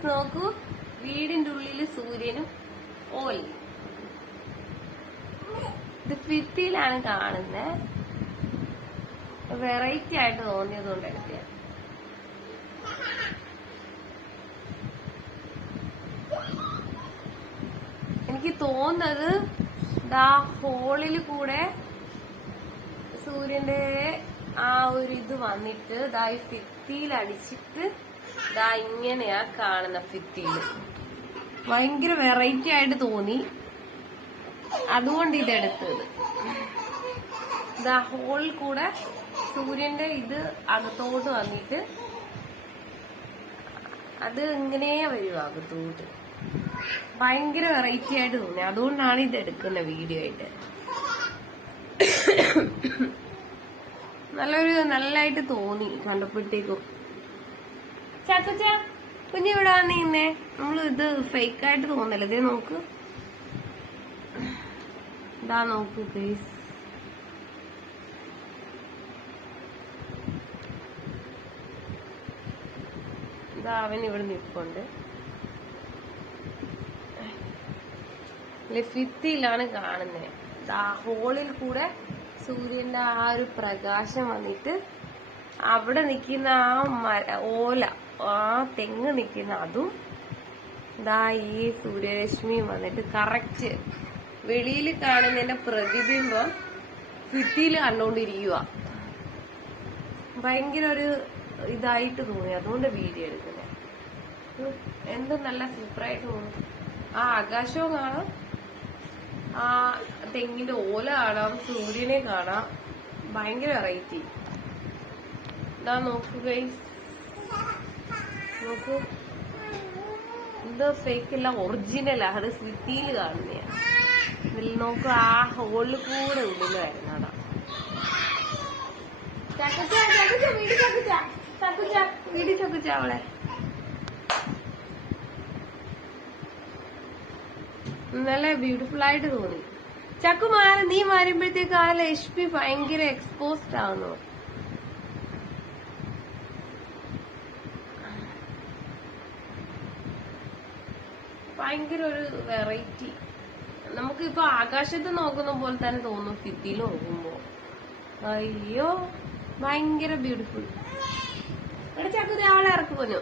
Guys നോക്കൂ, വീടിന്റെ ഉള്ളില് സൂര്യനും ഓലയും. ഇത് ഭിത്തിയിലാണ് കാണുന്നത്. വെറൈറ്റി ആയിട്ട് തോന്നിയതുകൊണ്ട് എടുത്തത്. എനിക്ക് തോന്നുന്നത് ദാ ഹോളിൽ കൂടെ സൂര്യന്റെ ആ ഒരു ഇത് വന്നിട്ട് ദാ ഈ ഭിത്തിയിൽ അടിച്ചിട്ട് ദാ ഇങ്ങനെയാ കാണുന്ന. ഭിത്തിയില് ഭയങ്കര വെറൈറ്റി ആയിട്ട് തോന്നി, അതുകൊണ്ട് ഇതെടുത്തത്. ദാ ഹോളിൽ കൂടെ സൂര്യന്റെ ഇത് അകത്തോട്ട് വന്നിട്ട് അത് ഇങ്ങനെ വരും അകത്തോട്ട്. ഭയങ്കര വെറൈറ്റി ആയിട്ട് തോന്നി, അതുകൊണ്ടാണ് ഇത് എടുക്കുന്ന വീഡിയോ ആയിട്ട്. നല്ലതായിട്ട് തോന്നി കണ്ടപ്പോഴത്തേക്കും. ചാക്കച്ച കുഞ്ഞിവിടെ വന്നിരുന്നേ. നമ്മള് ഇത് ഫേക്കായിട്ട് തോന്നല്ലേ? ഇതേ നോക്ക്, ഇതാ നോക്കൂ പ്ലീസ്. ഇതാ അവൻ ഇവിടെ നിൽപ്പുണ്ട്. ഭിത്തിയിലാണ് കാണുന്നത്. ആ ഹോളിൽ കൂടെ സൂര്യന്റെ ആ ഒരു പ്രകാശം വന്നിട്ട് അവിടെ നിൽക്കുന്ന ആ ഓല, ആ തെങ്ങ് നിൽക്കുന്ന അതും ദാ ഈ സൂര്യരശ്മിയും വന്നിട്ട് കറക്റ്റ് വെളിയിൽ കാണുന്നതിന്റെ പ്രതിബിംബം ഭിത്തിയിൽ കണ്ടോണ്ടിരിക്കുക. ഭയങ്കര ഒരു ഇതായിട്ട് തോന്നി, അതുകൊണ്ട് വീഡിയോ എടുക്കുന്നത്. എന്ത് നല്ല സൂപ്പറായിട്ട് തോന്നി. ആ ആകാശവും കാണാം, ആ തെങ്ങിന്റെ ഓല കാണാം, സൂര്യനെ കാണാം. ഭയങ്കര വെറൈറ്റി. ഇതാ നോക്കൂ ഗൈസ്, നോക്കൂ. ഇത് ഫേക്ക് അല്ല, ഒറിജിനലാ. അത് ഭിത്തിയിൽ കാണുന്നയാ. ഇതിൽ നോക്കൂ, ആ ഹോളിൽ കൂടെ ഉള്ളിൽ വരുന്നതാ. വീടി ചക്കുച്ച അവളെ. നല്ല ബ്യൂട്ടിഫുൾ ആയിട്ട് തോന്നി. ചക്കു നീ മാറുമ്പോഴത്തേക്ക് ആ HP ഭയങ്കര എക്സ്പോസ്ഡ് ആവുന്നു. ഭയങ്കര ഒരു വെറൈറ്റി. നമുക്കിപ്പോ ആകാശത്ത് നോക്കുന്ന പോലെ തന്നെ തോന്നും ഭിത്തിയിൽ നോക്കുമ്പോ. അയ്യോ ഭയങ്കര ബ്യൂട്ടിഫുൾ. ഇവിടെ ചക്കു ആളെ ഇറക്കി പോഞ്ഞു.